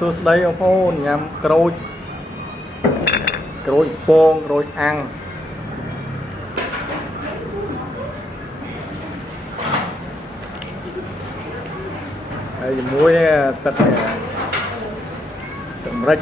Thua đây ông phô nhằm cối cối pong cối ăn đây muối tật tầm rách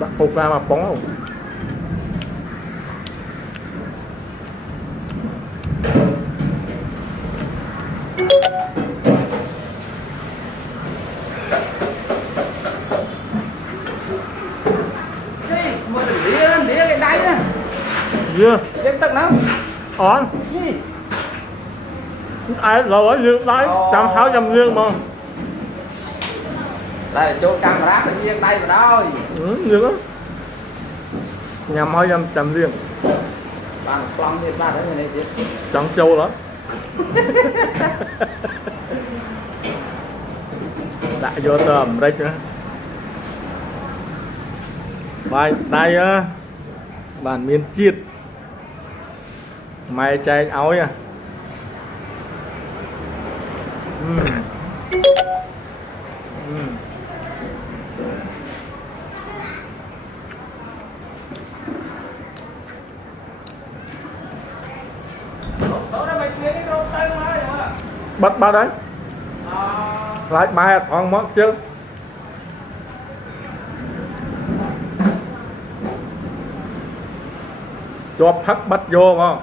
đặt hộp ra mà bóng không Dưa Dưa tận nào on gì ai rồi dương đấy trăm tháo trăm dương mà đây chỗ camera tự nhiên đây mà đâu dương á nhằm hai trăm riêng bạn plong thì ba đấy này chứ trắng trâu đó đã vô tầm đây nữa bài đây á bản miền chiết mày chạy áo nha bắt ba đấy lại bài còn mất chứ cho phát bắt vô mà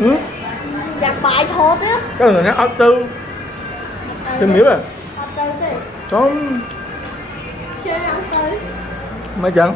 Ừ. Giặt bài thốt á. Cái này nó áo tư. Tìm hiểu rồi. Học từ gì? Không. Chưa ăn tới. Mấy chẳng.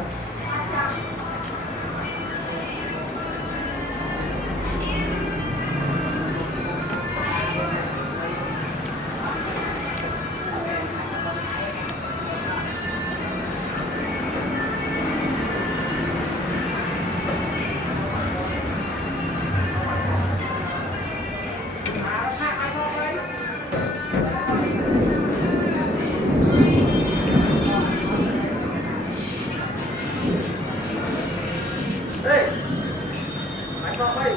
Ê, mày sao đây?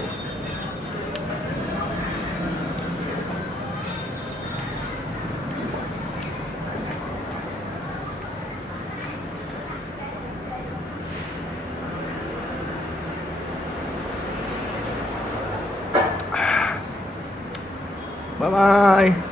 Bye bye.